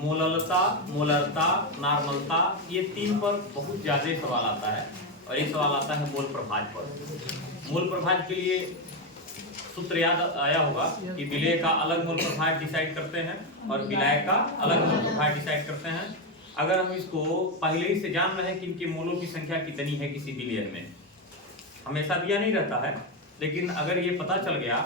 मोललता, मोलरता, नॉर्मलता, ये तीन पर बहुत ज्यादा सवाल आता है। और एक सवाल आता है मोल प्रभाज पर। मोल प्रभाज के लिए सूत्र याद आया होगा कि विलेय का अलग मोल प्रभाज डिसाइड करते हैं और विलायक का अलग मोल प्रभाज डिसाइड करते हैं। अगर हम इसको पहले ही से जान रहे हैं कि इनके मोलों की संख्या कितनी है किसी विलेयन में, हमेशा दिया नहीं रहता है, लेकिन अगर ये पता चल गया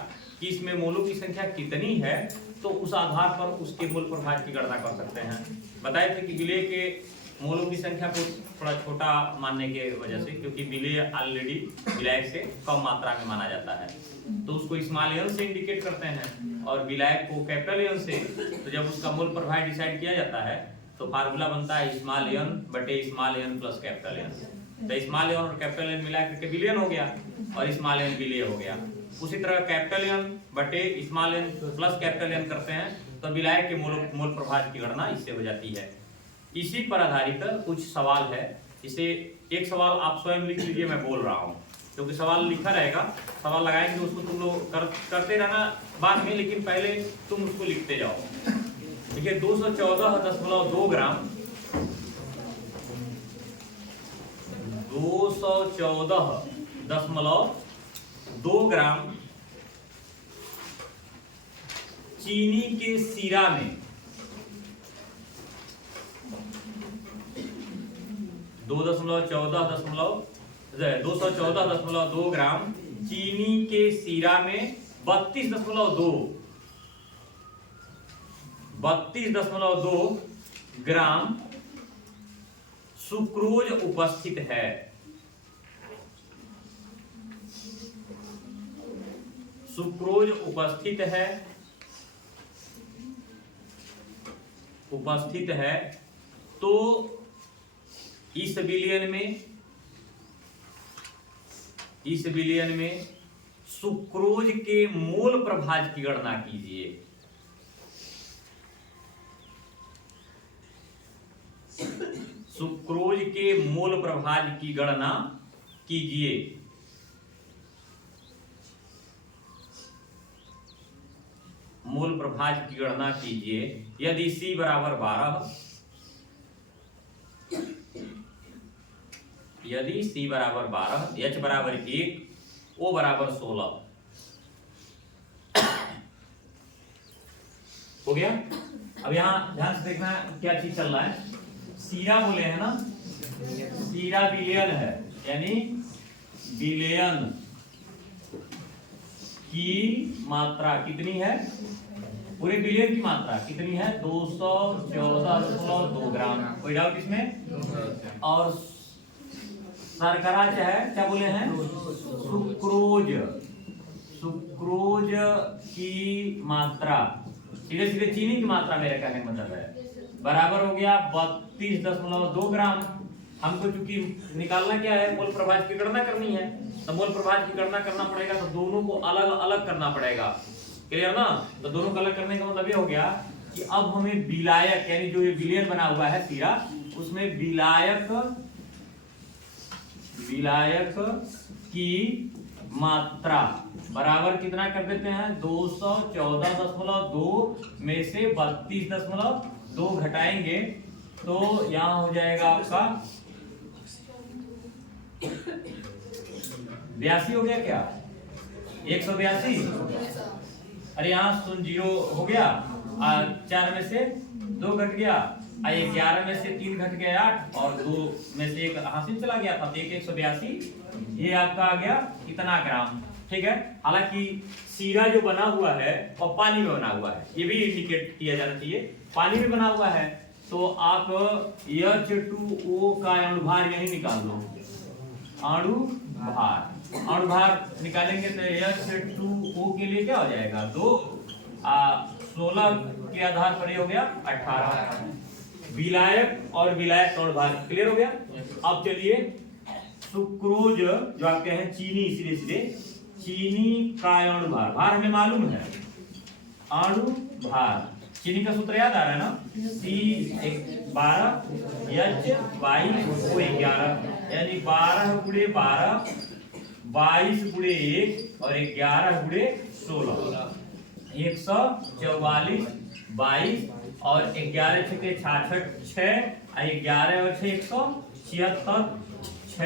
कि इसमें मोलों की संख्या कितनी है तो उस आधार पर उसके मोल प्रभाज की गणना कर सकते हैं। बताए थे कि विलेय के मोलों की संख्या को थोड़ा छोटा मानने के वजह से, क्योंकि विलेय ऑलरेडी विलायक से कम मात्रा में माना जाता है, तो उसको स्मॉल एन से इंडिकेट करते हैं और विलायक को कैपिटल एन से। तो जब उसका मोल प्रभाज डिसाइड किया जाता है तो फार्मूला बनता है स्मॉल एन बटे small n plus capital n. तो स्मॉल एन और कैपिटल एन मिला करके विलेयन हो गया और स्मॉल एन विलेय हो गया। उसी तरह कैपिटल एन बटे small n plus capital n करते हैं तो विलायक के मोल प्रभाज की गणना इससे हो जाती है। इसी पर आधारित कुछ सवाल है। इसे एक सवाल आप स्वयं लिख लीजिए, मैं बोल रहा हूँ, क्योंकि सवाल लिखा रहेगा, सवाल लगाएंगे उसको तुम लोग करते रहना बाद में, लेकिन पहले तुम उसको लिखते जाओ। देखिए 214.2 ग्राम 214.2 ग्राम चीनी के सीरा में 214.2 ग्राम चीनी के सीरा में 32.2 ग्राम सुक्रोज उपस्थित है। सुक्रोज उपस्थित है तो इस विलयन में सुक्रोज के मोल प्रभाज की गणना कीजिए। सुक्रोज के मोल प्रभाज की गणना कीजिए। मोल प्रभाज की गणना कीजिए। यदि C बराबर 12, यदि C बराबर 12, H बराबर 1, O बराबर 16 हो गया। अब यहां ध्यान से देखना क्या चीज चल रहा है। सीरा बोले हैं ना, सीरा विलयन है, यानी विलयन की मात्रा कितनी है, पूरे विलयन की मात्रा कितनी है 214.2 ग्राम। कोई डाउट इसमें? और शर्करा क्या बोले हैं, सुक्रोज, सुक्रोज की मात्रा, सीधे सीधे चीनी की मात्रा मेरे कहने का मतलब है, बराबर हो गया 32.2 ग्राम। हमको चूंकि निकालना क्या है, मोल प्रभाज की गणना करनी है, तो मोल प्रभाज की गणना करना पड़ेगा, तो दोनों को अलग अलग करना पड़ेगा। क्लियर ना? तो दोनों को अलग करने का मतलब ये हो गया कि अब हमें विलायक, यानी जो ये विलयन बना हुआ है सीरा, उसमें विलायक की मात्रा बराबर कितना कर देते हैं, 214.2 में से 32.2 घटाएंगे तो यहां हो जाएगा आपका 82 हो गया क्या, 182। अरे यहाँ 0 हो गया, 4 में से 2 घट गया, 11 में से 3 घट गया 8, और 2 में से 1 हासिल चला गया था, तो 182 ये आपका आ गया इतना ग्राम। ठीक है। हालांकि सीरा जो बना हुआ है और पानी में बना हुआ है, ये भी इंडिकेट किया जाना चाहिए। पानी में बना हुआ है तो आप H2O का अणुभार यही निकाल लो, अणुभार निकालेंगे तो H2O के लिए क्या हो जाएगा 2, 16 के आधार पर ये हो गया 18। विलायक और विलायक अणुभार क्लियर हो गया। अब चलिए सुक्रोज जो आप कहे हैं चीनी, सीधे सीधे चीनी का अणुभार, भार हमें मालूम है, अणुभार चीनी का सूत्र याद आ रहा है ना, C12 H22O11, यानी 12 गुणे 12, 22 गुणे 1 और 11 गुणे 16, 144, 22 और 11 छके 66 6 11 और 6 176 6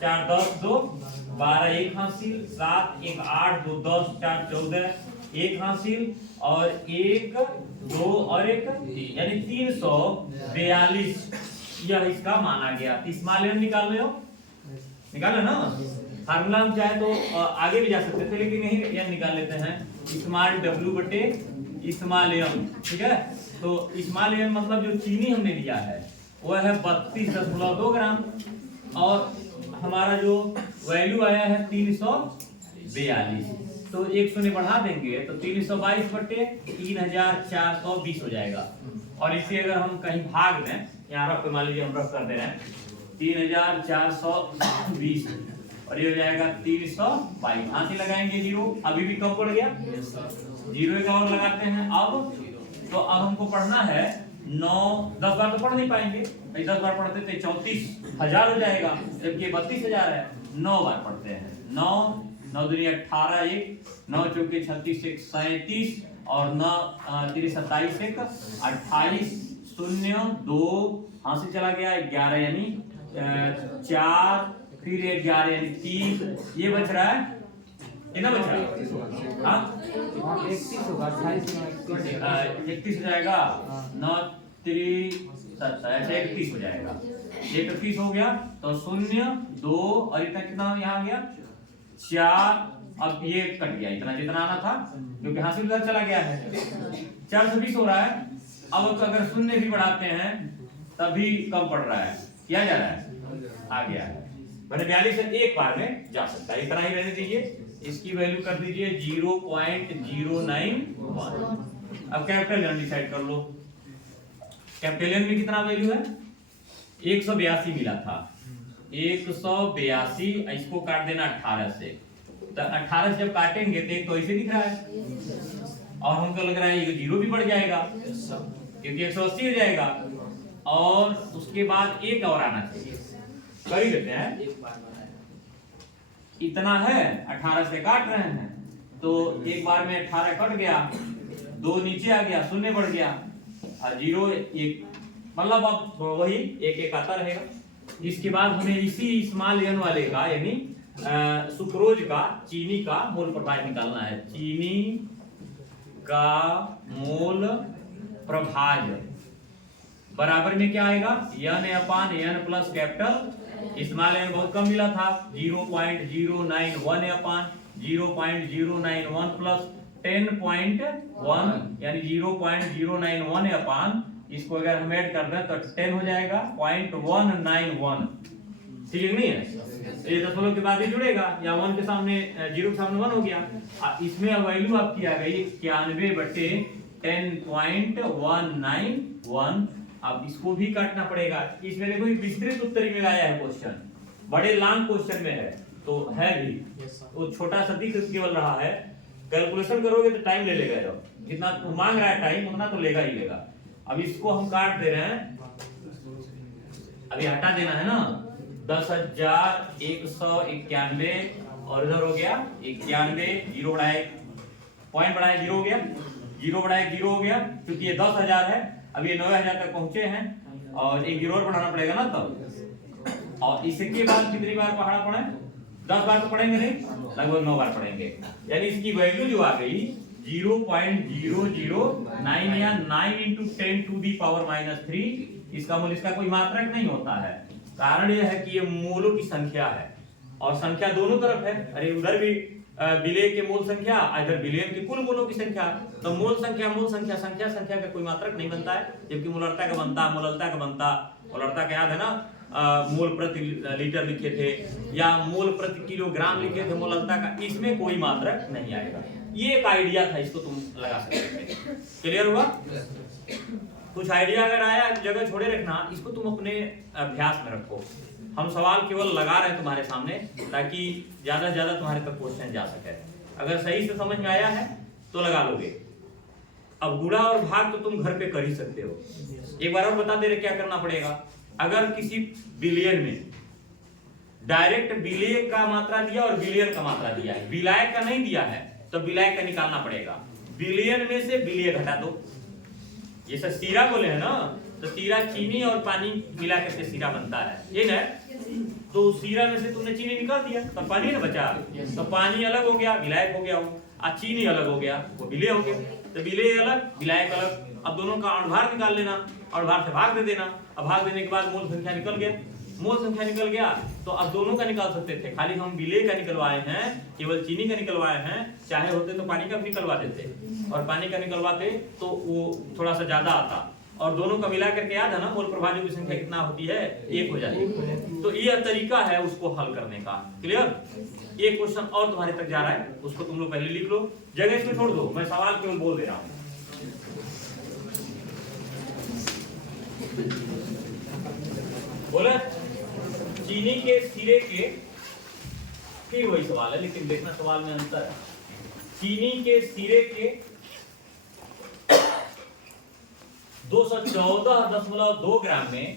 4 10 2 12 1 हासिल 7 1 8 2 10 4 14 1 हासिल और 1 2 और 1 यानी 342 यह इसका माना गया। स्मॉल एन निकाल रहे हो, निकालो ना। फार्मूला हम चाहे तो आगे भी जा सकते थे लेकिन यही एन निकाल लेते हैं। स्मॉल डब्ल्यू बटे स्मॉल एम, ठीक है। तो स्मॉल एम मतलब जो चीनी हमने लिया है वो है 32.2 ग्राम और हमारा जो वैल्यू आया है 342। तो 1 शून्य बढ़ा देंगे तो 322 बटे 3420 हो जाएगा। और इसे अगर हम कहीं भाग दें, यहाँ रख मान लीजिए हम रख कर दे रहे हैं 3420 और ये हो जाएगा 322। यहाँ से लगाएंगे जीरो, अभी भी कम पड़ गया, जीरो एक और लगाते हैं। अब तो अब हमको पढ़ना है 9 10 बार तो पढ़ नहीं पाएंगे, 10 बार पढ़ते थे 34,000 हो जाएगा, जबकि 32,000 है। 9 बार पढ़ते हैं, 9 9 दूनी 18 1 9 चौके 36 1 37 और 9 3 27 1 28 0 2 हां से चला गया 11 यानी 4 फिर 11 यानी 3 ये बच रहा है, कितना बच रहा है? हाँ 31 होगा, 31 हो जाएगा। 9 3 27 31 हो जाएगा, 31 हो गया तो 0 2 और इतना कितना यहाँ आ गया 4। अब ये कट गया, इतना जितना आना था क्योंकि हासिल उधर चला गया है। 420 हो रहा है। अब तो अगर शून्य भी बढ़ाते हैं तभी कम पड़ रहा है, किया जा रहा है, आ गया है। मैंने 42 से एक बार में जा सकता है, इतना ही रहने दीजिए। इसकी वैल्यू कर दीजिए 0.091। अब कैपिटल एन डिसाइड कर लो। कैपिटल एन में कितना वैल्यू है? 182 मिला था, 182। इसको काट देना 18 से, तो 18 से जब काटेंगे तो ऐसे दिख रहा है और हमको लग रहा है ये जीरो भी बढ़ जाएगा क्योंकि 180 हो जाएगा। और उसके बाद एक और आना चाहिए, कर ही लेते हैं। इतना है 18 से काट रहे हैं तो एक बार में 18 कट गया, 2 नीचे आ गया, 0 बढ़ गया और 0 1, मतलब अब वही एक एक आता रहेगा। इसके बाद हमें इसी स्मॉल एन वाले का यानी सुक्रोज का, चीनी का मोल प्रभाज निकालना है। चीनी का मोल प्रभाज बराबर में क्या आएगा? n plus capital small n बहुत कम मिला था 0.091 अपान 0.091 प्लस 10.1 यानी 0.091 अपान इसको अगर हम ऐड कर दें तो 10 हो जाएगा 0.191। ठीक है नहीं है? ये दशमलव के बाद ही जुड़ेगा या 1 के सामने 0 के सामने 1 हो गया। इसमें वैल्यू आपकी आ गई 91 बटे 10.191। अब इसको भी काटना पड़ेगा। इसमें देखो विस्तृत उत्तरी में आया है क्वेश्चन, बड़े लॉन्ग क्वेश्चन में है तो है भी, वो छोटा सा दिख केवल रहा है। कैलकुलेशन करोगे तो टाइम ले लेगा, जो जितना मांग रहा है टाइम उतना तो लेगा ही लेगा। अब इसको हम काट दे रहे हैं, अभी हटा देना है ना। 10,191 और इधर हो गया 91, जीरो बढ़ाए पॉइंट बढ़ाए 0 हो गया, 0 बढ़ाए 0 हो गया क्योंकि ये 10,000 है। अब ये 9,000 तक पहुंचे हैं और एक 0 और बढ़ाना पड़ेगा ना तब। और इसके बाद कितनी बार पढ़ना पड़े? 10 बार तो पढ़ेंगे नहीं, लगभग 9 बार पढ़ेंगे। यानी इसकी वैल्यू जो आ गई 0.009 या 9 × 10⁻³ इसका मूल इसका कोई मात्रक नहीं होता है। कारण यह है कि ये मूलों की संख्या है और संख्या दोनों तरफ है। अरे उधर भी विलेय के मूल संख्या, इधर विलेय के कुल मूलों की संख्या। तो मूल संख्या संख्या का कोई मात्रक नहीं बनता है, जबकि मूलरता का बनता, मूललता का बनता। मूलरता का याद है ना, मोल प्रति लीटर लिखे थे या मोल प्रति किलोग्राम लिखे थे मूललता का। इसमें कोई मात्रक नहीं आएगा। ये एक आइडिया था, इसको तुम लगा सकते थे। क्लियर हुआ? कुछ आइडिया अगर आया जगह छोड़े रखना, इसको तुम अपने अभ्यास में रखो। हम सवाल केवल लगा रहे हैं तुम्हारे सामने ताकि ज्यादा से ज्यादा तुम्हारे तक क्वेश्चन जा सके। अगर सही से समझ में आया है तो लगा लोगे। अब गुणा और भाग तो तुम घर पे कर ही सकते हो। एक बार और बता दे रहे क्या करना पड़ेगा। अगर किसी बिलियन में डायरेक्ट विलेय का मात्रा दिया और बिलियन का मात्रा दिया है, विलाय का नहीं दिया है तो विलाय का निकालना पड़ेगा। बिलियन में से विलेय घटा दो जैसे सीरा बोले हैं ना, तो सीरा चीनी और पानी मिला करके सीरा बनता है, ये ना। तो सीरा में से तुमने चीनी निकाल दिया तो पानी ना बचा, तो पानी अलग हो गया, विलायक हो गया वो, और चीनी अलग हो गया, वो विलेय हो गया। तो विलेय अलग, विलायक अलग। अब दोनों का अणुभार निकाल लेना, अणुभार से भाग दे देना। अब भाग देने के बाद मोल संख्या निकल गया, मोल संख्या निकल गया। तो अब दोनों का निकाल सकते थे, खाली हम विलेय का निकलवाए हैं, केवल चीनी का निकलवाए हैं। चाहे होते तो पानी का भी निकलवा देते, और पानी का निकलवाते तो वो थोड़ा सा ज्यादा आता, और दोनों का मिला करके याद है ना मोल प्रभाजों की संख्या कितना होती है, 1 हो जाती है। तो ये तरीका है उसको हल करने का। क्लियर? एक क्वेश्चन और तुम्हारे तक जा रहा है, उसको तुम लोग पहले लिख लो, जगह इसमें छोड़ दो, मैं सवाल केवल बोल दे रहा हूं। बोले चीनी के सिरे के, फिर वही सवाल है लेकिन देखना सवाल में अंतर है। चीनी के सिरे के 214.2 ग्राम में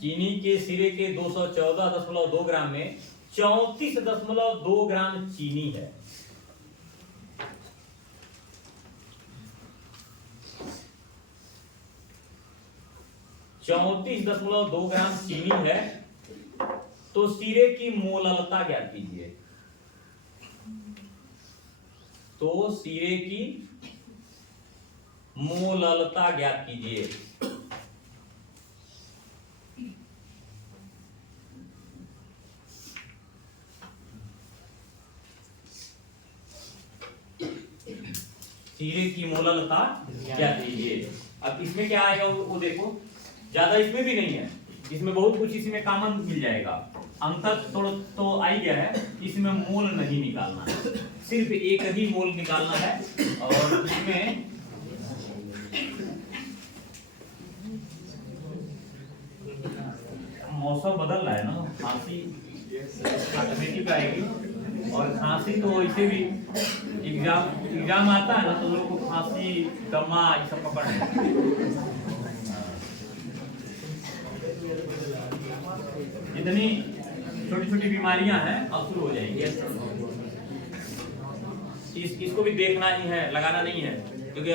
चीनी के सिरे के 214.2 ग्राम में 34.2 ग्राम चीनी है। .2 ग्राम चीनी है, तो सिरे की मोललता ज्ञात कीजिए। तो सिरे की मोललता ज्ञात कीजिए। सिरे की मोललता ज्ञात कीजिए। अब इसमें क्या आएगा वो देखो, ज्यादा इसमें भी नहीं है, इसमें बहुत कुछ इसमें कॉमन मिल जाएगा। अंतर तो आ ही गया है, इसमें मोल नहीं निकालना है, सिर्फ एक ही मोल निकालना है। और इसमें मौसम बदल रहा है ना, खांसी ऑटोमेटिक आएगी। और खांसी तो वैसे भी एग्जाम आता है ना, तो लोगों को खांसी, दमा ये सब पकड़ है। जितनी छोटी छोटी बीमारियां हैं अब शुरू हो जाएंगी। इसको भी देखना ही है, लगाना नहीं है, क्योंकि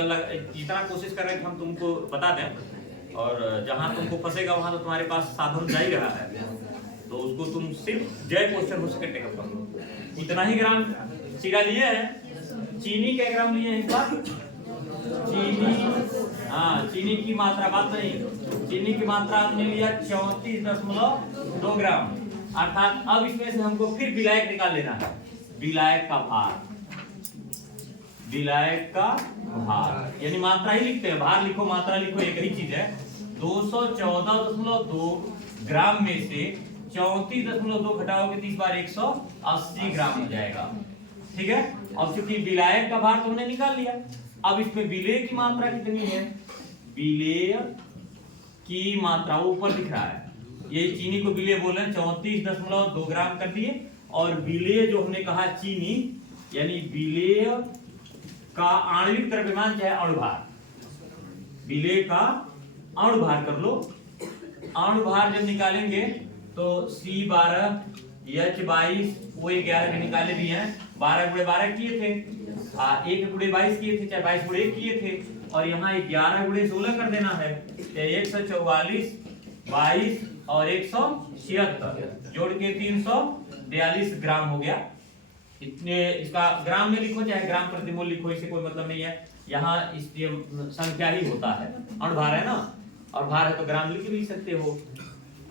इतना कोशिश कर रहे हैं कि हम तुमको बता दें, और जहां तुमको फंसेगा वहां तो तुम्हारे पास साधन जा ही रहा है। तो उसको तुम सिर्फ जय क्वेश्चन हो सके टेकअप कर लो। इतना ही ग्राम सीरा लिए हैं। चीनी क्या ग्राम लिए हैं इस बार? चीनी, हाँ चीनी की मात्रा, बात नहीं, चीनी की मात्रा हमने लिया 34.2 ग्राम। अर्थात अब इसमें से हमको फिर विलायक निकाल लेना है, विलायक का भार, विलायक का भार, यानी मात्रा ही लिखते हैं, भार लिखो मात्रा लिखो एक ही चीज है। 214.2 ग्राम में से 34.2 घटाओगे 30 बार 180 ग्राम हो जाएगा। ठीक है? अब चूंकि विलायक का भार तुमने निकाल लिया, अब इसमें विलेय की मात्रा कितनी है? विलेय की मात्रा ऊपर दिख रहा है, ये चीनी को विलेय बोल रहे हैं, 34.2 ग्राम कर दिए। और विलेय जो हमने कहा चीनी, यानी विलेय का आणविक द्रव्यमान चाहे अणुभार, विलेय का अणुभार कर लो। अणुभार जब निकालेंगे तो C12 H22 वो 11 में निकाले भी हैं, 12 गुणे 12 किए थे, 1 गुणे 22 किए थे, चाहे 22 गुणे 1 किए थे, और यहाँ 11 गुणे 16 कर देना है, 144, 22 और 176 जोड़ के 342 ग्राम हो गया। इतने इसका ग्राम में लिखो चाहे ग्राम प्रति मोल लिखो, इससे कोई मतलब नहीं है, यहाँ इस संख्या ही होता है। अणुभार है ना, और भार है तो ग्राम लिख भी सकते हो।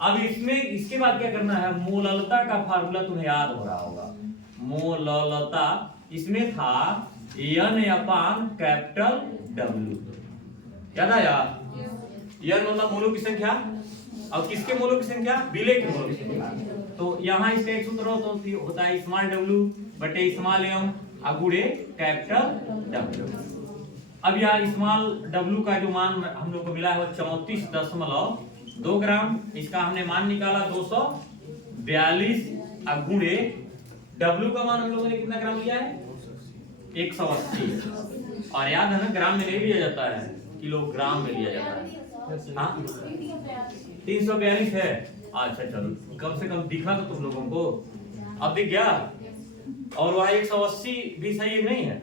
अब इसमें इसके बाद क्या करना है, मोललता का फार्मूला तुम्हें याद हो रहा होगा। मोललता इसमें था N/W, याद आया? N मतलब मोलों की संख्या, और किसके मोलों की संख्या? विलेय के मोलों की संख्या। तो यहाँ इसका एक सूत्र होता है स्मॉल w बटे स्मॉल m गुणे कैपिटल W। अब यहाँ स्मॉल w का जो मान हम लोग को मिला है वो 34.2 ग्राम, इसका हमने मान निकाला 242 गुणे W का मान हम लोगों ने कितना ग्राम लिया है? 180। और याद है ना, ग्राम में नहीं लिया जाता है, किलोग्राम में लिया जाता है। हाँ 342 है। अच्छा चलो, कम से कम दिखा तो तुम लोगों को, अब दिख गया? और वह 180 भी सही है नहीं है।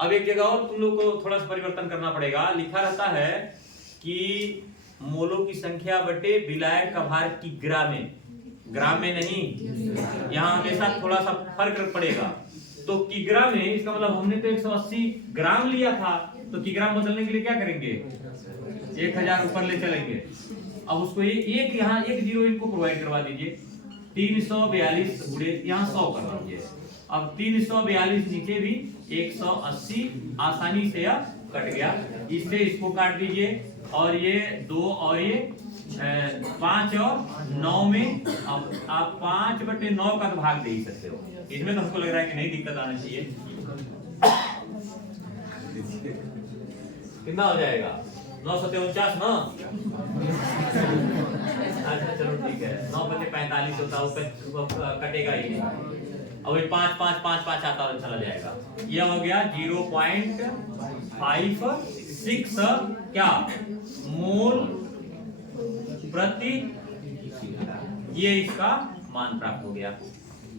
अब एक जगह और तुम लोग को थोड़ा सा परिवर्तन करना पड़ेगा। लिखा रहता है कि मोलों की संख्या बटे विलायक का भार किग्रा में, ग्राम में नहीं, यहाँ हमेशा थोड़ा सा फर्क पड़ेगा। तो किग्रा में इसका मतलब हमने तो 180 ग्राम लिया था, तो किग्राम बदलने के लिए क्या करेंगे, 1000 ऊपर ले चलेंगे। अब उसको एक यहाँ एक जीरो इनको प्रोवाइड करवा दीजिए, 342 गुणे यहाँ 100 कर दीजिए। अब 342 नीचे भी 180 आसानी से यह कट गया, इससे इसको काट दीजिए। और ये 2 और ये 5 और 9 में अब आप 5/9 का तो भाग दे ही सकते हो। इसमें तो हमको लग रहा है कि नहीं दिक्कत आना चाहिए। कितना हो जाएगा, 949 ना। अच्छा चलो ठीक है, 9/45 होता है, कटेगा ही। अब 5 5 5 5 आता है, चला जाएगा। यह हो गया 0.56 क्या मोल प्रति, ये इसका मान प्राप्त हो गया।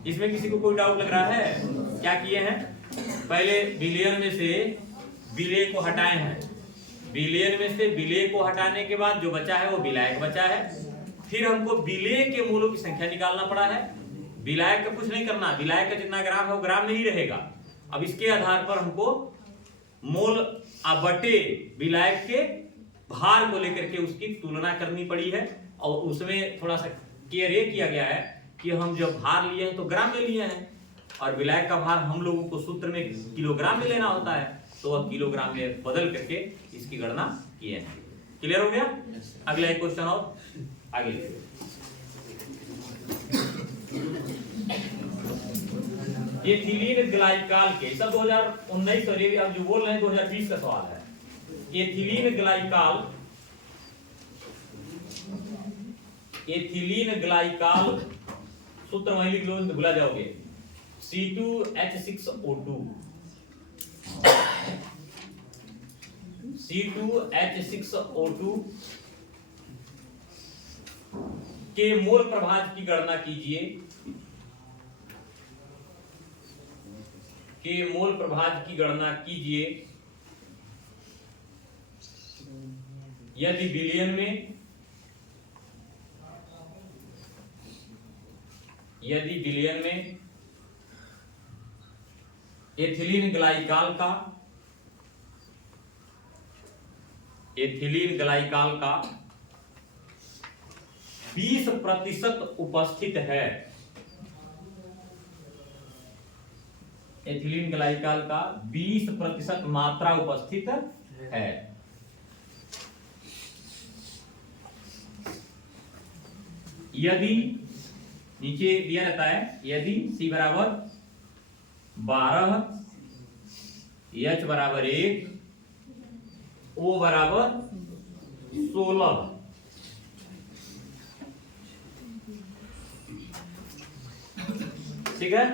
इसमें किसी को कोई डाउट लग रहा है? क्या किए हैं, पहले बिलियन में से विलेय को हटाए हैं, विलेय में से विलेय को हटाने के बाद जो बचा है वो विलायक बचा है। फिर हमको विलेय के मूलों की संख्या निकालना पड़ा है। विलायक का कुछ नहीं करना, विलायक का जितना ग्राम है वो ग्राम में ही रहेगा। अब इसके आधार पर हमको मोल बटे विलायक के भार को लेकर के उसकी तुलना करनी पड़ी है। और उसमें थोड़ा सा केयर ये किया गया है कि हम जब भार लिए हैं तो ग्राम में लिए हैं, और विलायक का भार हम लोगों को सूत्र में किलोग्राम में लेना होता है, तो वह किलोग्राम में बदल करके इसकी गणना किए हैं। क्लियर हो गया? अगला एक क्वेश्चन और आगे लिखिए। एथिलीन ग्लाइकॉल के, सब 2019 और ये अब जो बोल रहे हैं 2020 का सवाल है। एथिलीन ग्लाइकॉल सूत्र वहीं लिख लो, भुला जाओगे। C2H6O2 C2H6O2 के मोल प्रभाज की गणना कीजिए, के मोल प्रभाज की गणना कीजिए यदि बिलियन में, एथिलीन ग्लाइकॉल का 20% उपस्थित है। एथिलीन ग्लाइकॉल का 20% मात्रा उपस्थित है। यदि नीचे दिया रहता है, यदि C बराबर 12, H बराबर 1, O बराबर 16, ठीक है।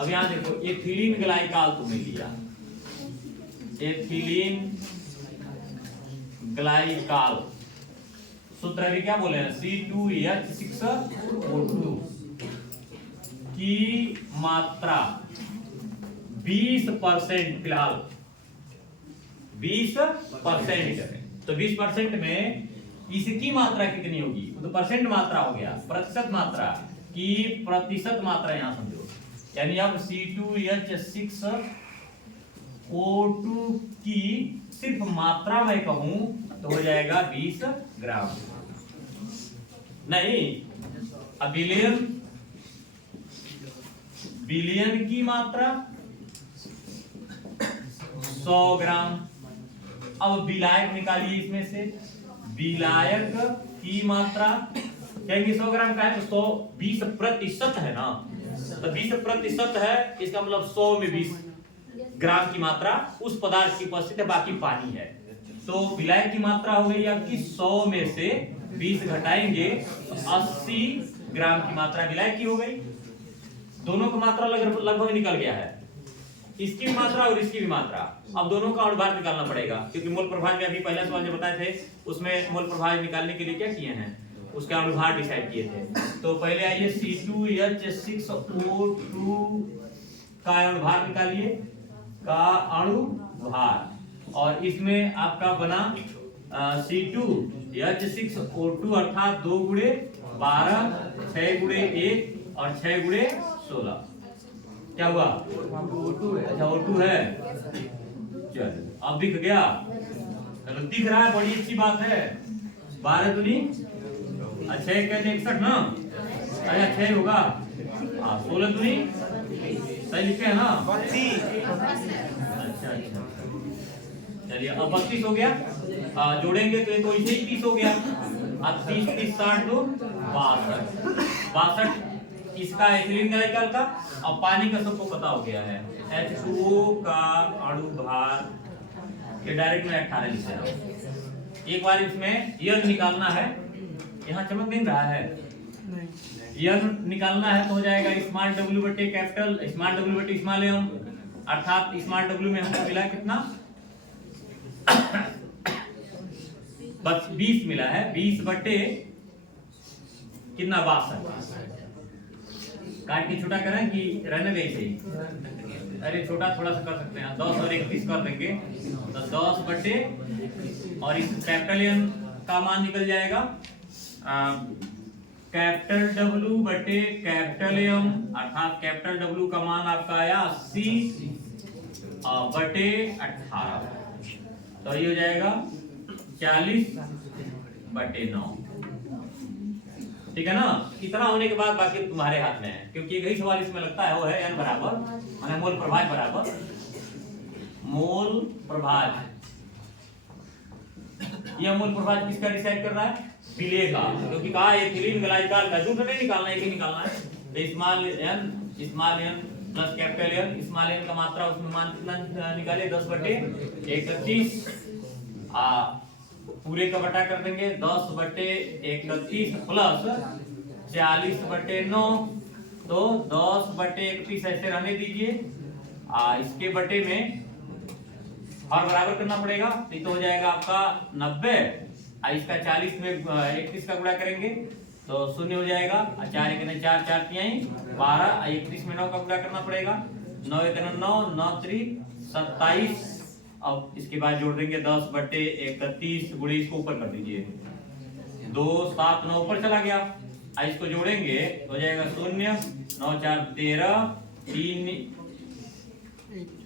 अब यहां देखो, एथिलीन ग्लाइकॉल तुमने लिया, एथिलीन ग्लाइकॉल सूत्र अभी क्या बोले हैं, C2H6O2 की मात्रा 20%, फिलहाल 20%। तो 20% में इसकी मात्रा कितनी होगी, तो परसेंट मात्रा हो गया, प्रतिशत मात्रा की प्रतिशत मात्रा यहां समझो। यानी अब C2H6O2 की सिर्फ मात्रा मैं कहूं तो हो जाएगा 20 ग्राम। नहीं, अब बिलियन की मात्रा 100 ग्राम। अब विलायक निकालिए इसमें से, विलायक की मात्रा कहेंगे 100 ग्राम का है तो 120% है ना, तो 20% है, इसका मतलब 100 में 20 ग्राम की मात्रा उस पदार्थ की उपस्थित है, बाकी पानी है। तो विलायक की मात्रा हो गई आपकी 100 में से 20 घटाएंगे तो 80 ग्राम की मात्रा विलायक की हो गई। दोनों की मात्रा लगभग निकल गया है, इसकी भी मात्रा और इसकी भी मात्रा। अब दोनों का अनुभाग निकालना पड़ेगा, क्योंकि मोल प्रभाज में अभी पहला सवाल जो बताए थे उसमें मोल प्रभाज निकालने के लिए क्या किए हैं, उसका अनुभाग डिसाइड किए थे। तो पहले आइए C2H6O2 का अणुभार निकालिए, का अणुभार, और इसमें आपका बना C2H6O2 अर्थात 2 गुणे 12, 6 गुणे 1 और 6 गुणे 16। क्या हुआ? अच्छा O2 है। चलो अब दिख गया, चलो दिख रहा है, बड़ी अच्छी बात है। 12 दूनी 6 कहते 61 ना, अच्छा 6 होगा। 16 दूनी सही लिखे है ना? अच्छा चलिए अब 32 हो गया। जोड़ेंगे तो ये तो इसे ही 30 हो गया। अब 30 30 60 तो 62। इसका एथिलीन ग्लाइकॉल का, अब पानी का सबको पता हो गया है। H2O का अणुभार ये डायरेक्ट में 18 लिख रहा हूं। एक बार इसमें यह निकालना है, यहाँ चमक नहीं रहा है, यह निकालना है तो हो जाएगा स्मॉल W बटे कैपिटल, स्मॉल W बटे स्मॉल एम, अर्थात स्मॉल W में हमको मिला कितना? 20 मिला है। 20 बटे कितना? 62। काट के छोटा करें कि रहने दे ऐसे ही? अरे छोटा थोड़ा सा कर सकते हैं, 10 और 31 कर देंगे तो 10 बटे, और इस कैपिटल एम का मान निकल जाएगा कैपिटल W बटे कैपिटल एम, अर्थात कैपिटल W का मान आपका आया 80 बटे 18, तो ये हो जाएगा 40 बटे 9। ठीक है ना? इतना होने के बाद बाकी तुम्हारे हाथ में है, क्योंकि यही सवाल इसमें लगता है, वो है n बराबर माने मोल प्रभाज बराबर मोल प्रभाज। यह मोल प्रभाज किसका डिसाइड कर रहा है? विलेय का, क्योंकि कहा एथिलीन ग्लाइकॉल का झूठ नहीं निकालना है, एक ही निकालना है। Small n plus capital N, small n का मात्रा उसमें मान कितना निकाले? 10 बटे 31। पूरे का बटा कर देंगे, 10 बटे 31 प्लस 40 बटे 9, तो 10 बटे 31 ऐसे रहने दीजिए। इसके बटे में और बराबर करना पड़ेगा, तो हो जाएगा आपका 90। इसका 40 में 31 का गुणा करेंगे तो 0 हो जाएगा। 4 1 4 4 3 12, 31 में 9 का गुणा करना पड़ेगा। 9 1 9 9 3 27। अब इसके बाद जोड़ देंगे 10 बटे 31 गुणे इसको ऊपर कर दीजिए, 2 7 9 ऊपर चला गया। इसको जोड़ेंगे तो हो जाएगा 0 9 4 13 3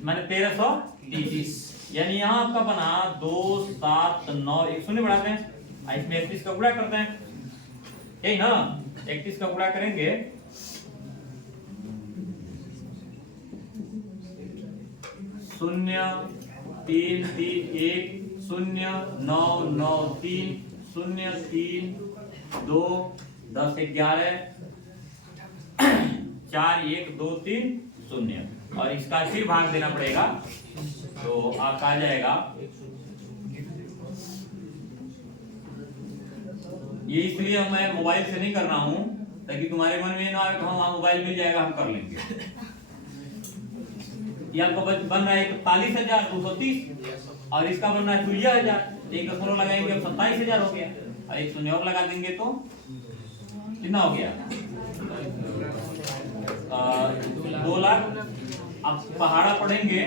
माने 1330, यानी यहाँ आपका बना 2 7 9 एक 0 बढ़ाते हैं, इसमें 31 का गुणा करते हैं, यही ना? 31 का गुणा करेंगे 0 3 3 1 0 9 9 3 0 3 2 10 11 4 1 2 3 0, और इसका फिर भाग देना पड़ेगा, तो आपका आ जाएगा ये। इसलिए मैं मोबाइल से नहीं कर रहा हूं ताकि तुम्हारे मन में ना आए कि हाँ मोबाइल मिल जाएगा हम कर लेंगे। ये आपका बन रहा है 41,230 और इसका बन रहा है 53,000। एक दशमलव लगाएंगे अब 27,000 हो गया, और एक शून्य और लगा देंगे तो कितना हो गया? 2 लाख। अब पहाड़ा पढ़ेंगे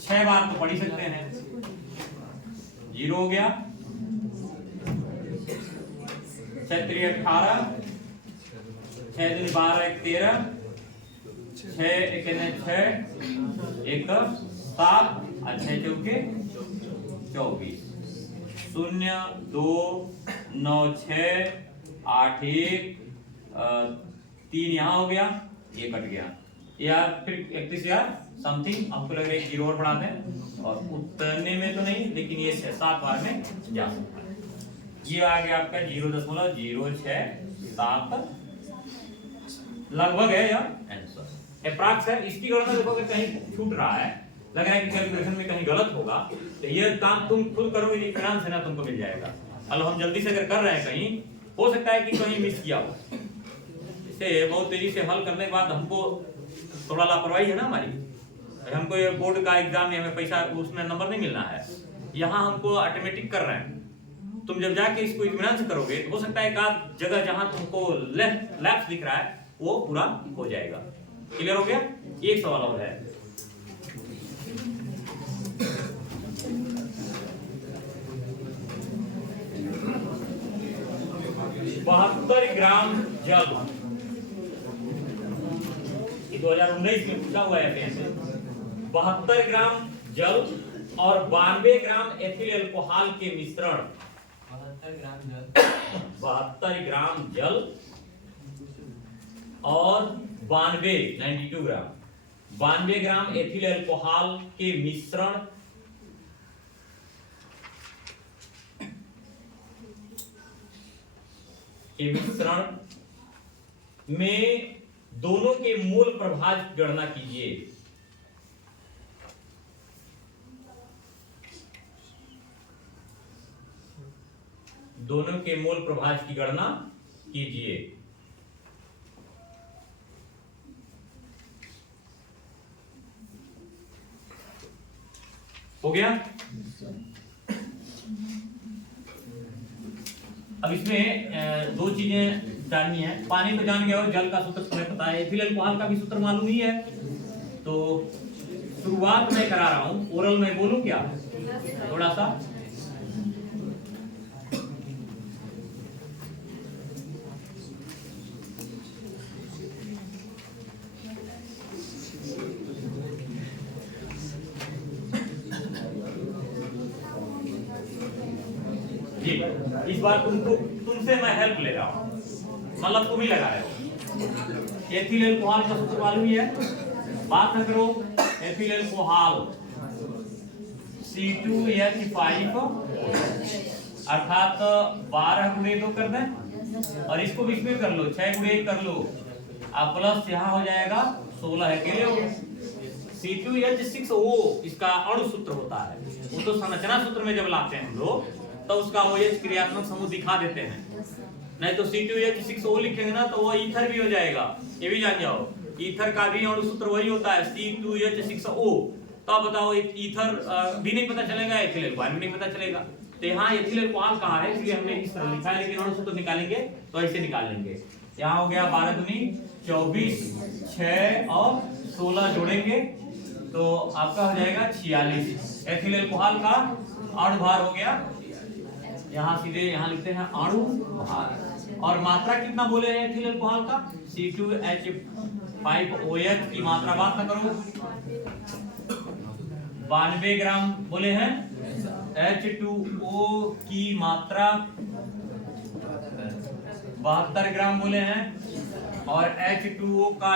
6 बार तो पढ़ ही सकते हैं। 0 हो गया, 6 3 18, 6 2 12 1 13, 6 1 6 1 7 और 6 चौके 24, 0 2 9 6 8 1 3 यहाँ हो गया, ये कट गया, यार फिर 31,000 समथिंग। हमको लग रहा है 0 और बढ़ा दें, और उतरने में तो नहीं लेकिन ये 6-7 बार में जा सकता है। ये आ गया आपका 0.067 लगभग है यार आंसर, अप्रॉक्स है। इसकी गणना देखोगे कहीं छूट रहा है, लग रहा है कि कैलकुलेशन में कहीं गलत होगा, तो ये काम तुम खुद करोगे, इत्मीनान से ना तुमको मिल जाएगा। अब हम जल्दी से अगर कर रहे हैं कहीं, हो सकता है कि कहीं मिस किया हो, इसे बहुत तेजी से हल करने के बाद हमको थोड़ा लापरवाही है ना हमारी, हमको ये बोर्ड का एग्जाम में हमें पैसा उसमें नंबर नहीं मिलना है, यहाँ हमको ऑटोमेटिक कर रहे हैं। तुम जब जाके इसको इत्मीनान से करोगे तो हो सकता है एक आध जगह जहां तुमको लेफ्ट दिख रहा है वो पूरा हो जाएगा। क्लियर हो गया? एक सवाल और है। बहत्तर ग्राम जल, 2019 में पूछा हुआ है ऐसे। 72 ग्राम जल और 92 ग्राम एथिल अल्कोहल के मिश्रण, 72 ग्राम जल और 92 ग्राम 92 ग्राम एथिल अल्कोहल के मिश्रण में दोनों के मोल प्रभाज की गणना कीजिए। दोनों के मोल प्रभाज की गणना कीजिए। हो गया? अब इसमें दो चीजें जाननी है। पानी तो जान गया हो, जल का सूत्र तुम्हें पता है, एथिल अल्कोहल का भी सूत्र मालूम ही है। तो शुरुआत मैं करा रहा हूं, ओरल में बोलूं क्या थोड़ा सा? इस बार तुमसे मैं हेल्प ले रहा हूं, मतलब तुम ही लगा रहे हो। एथिल अल्कोहल का सूत्र मालूम ही है, बात न करो। एथिल अल्कोहल C2H5 अर्थात 12 गुणे 2 कर दें, और इसको बीच में कर लो, 6 गुणे 1 कर लो, अब प्लस यहाँ हो जाएगा 16 है के लिए। C2H6O इसका अणु सूत्र होता है, वो तो संरचना सूत्र में जब लाते हैं हम लोग तो उसका OH क्रियात्मक समूह दिखा देते हैं। नहीं तो C2H6O लिखेंगे ना तो वो ईथर भी हो जाएगा, ये भी जान जाओ। ईथर का भी अणु सूत्र वही होता है C2H6O। तो आप बताओ ईथर भी नहीं पता चलेगा, एथिल अल्कोहल भी नहीं पता चलेगा। तो यहाँ एथिल अल्कोहल कहाँ है, इसलिए हमने इस तरह लिखा है, लेकिन अणु सूत्र निकालेंगे तो ऐसे निकाल लेंगे। यहाँ हो गया 12 दूनी 24, 6 और 16 जोड़ेंगे तो आपका हो जाएगा 46। एथिल अल्कोहल का अणु भार हो गया, यहाँ सीधे यहाँ लिखते हैं अणु भार। और मात्रा कितना बोले हैं एथिल अल्कोहल का? C2H5OH की मात्रा बात ना करो, 92 ग्राम बोले हैं। H2O की मात्रा 72 ग्राम बोले हैं, और H2O का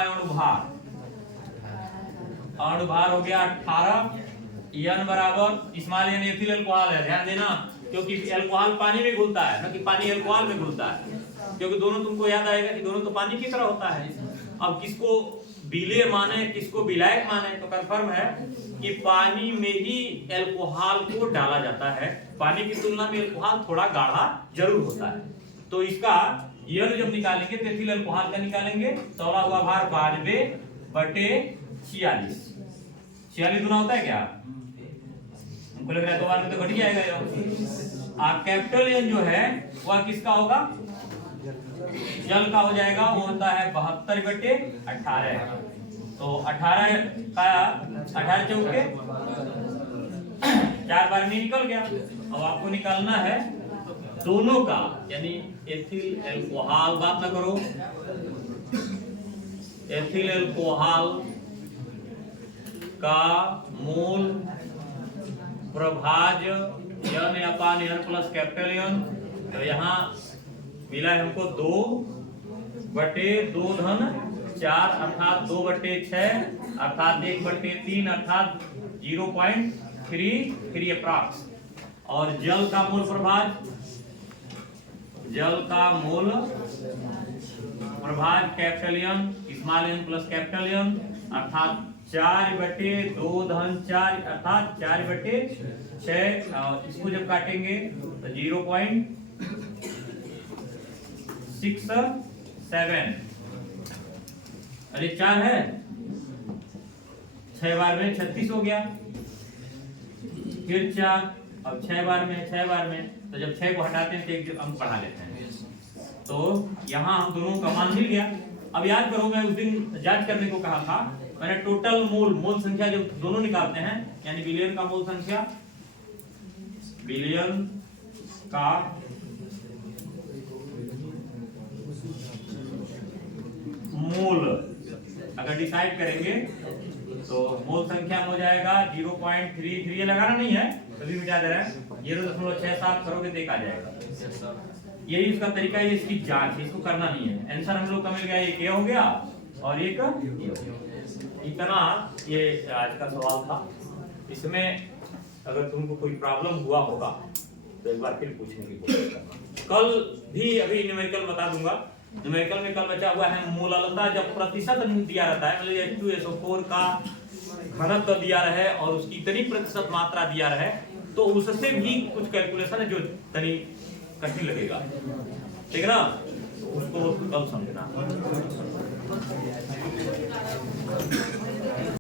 अणु भार हो गया 18। N बराबर स्मॉल n एथिल अल्कोहल है, ध्यान देना, क्योंकि अल्कोहल पानी में घुलता है ना कि पानी अल्कोहल में घुलता है, क्योंकि दोनों तुमको याद आएगा कि दोनों तो पानी की तरह होता है। अब किसको विलेय माने किसको विलायक माने, तो कंफर्म है कि पानी में ही अल्कोहल को डाला जाता है। पानी की तुलना में अल्कोहल थोड़ा गाढ़ा जरूर होता है। तो इसका यह जब निकालेंगे तो एथिल अल्कोहल का निकालेंगे, 16 हुआ भार 92/46। 46 गुना होता है क्या? हमको लग रहा है 2 बार में तो घट जाएगा। कैपिटल एन जो है वह किसका होगा? जल का हो जाएगा, वो होता है 72/18। तो 18 का 18 चौके 4 बार में निकल गया। अब आपको निकालना है दोनों का, यानी एथिल अल्कोहल, बात ना करो, एथिल अल्कोहल का मोल प्रभाज N/N प्लस कैपिटल N। तो यहाँ मिला है हमको 2/2-4 अर्थात 2/6 अर्थात 1/3 अर्थात 0.33 अप्रॉक्स। और जल का मोल प्रभाज capital N small n plus capital N अर्थात 4/2-4 अर्थात 4/6। इसको जब काटेंगे तो 0.67। अरे 4 है, 6 बार में 36 हो गया, फिर 4, अब 6 बार में तो जब 6 को हटाते हैं तो एक अंक बढ़ा लेते हैं। तो यहाँ हम दोनों का मान मिल गया। अब याद करो, मैं उस दिन जांच करने को कहा था, मैंने टोटल मोल संख्या जो दोनों निकालते हैं, यानी विलयन का मोल संख्या, विलयन का मोल अगर डिसाइड करेंगे तो मोल संख्या में हो जाएगा 0.33, ये लगाना नहीं है, तभी मिटा दे रहे हैं, 0.67 करोगे तो एक आ जाएगा। यही इसका तरीका है, इसकी जांच, इसको करना नहीं है। आंसर हम लोग का मिल गया, एक ये हो गया और एक ये हो गया। इतना ये आज का सवाल था। इसमें अगर तुमको कोई प्रॉब्लम हुआ होगा तो एक बार फिर पूछने की कोशिश करना। कल भी अभी न्यूमेरिकल बता दूंगा। न्यूमेरिकल में कल बचा हुआ है मोलालता, जब प्रतिशत दिया रहता है, मतलब H2SO4 का घनत्व दिया रहे और उसकी इतनी प्रतिशत मात्रा दिया रहे, तो उससे भी कुछ कैलकुलेशन है जो तनी कठिन लगेगा, ठीक है ना, उसको कल समझना।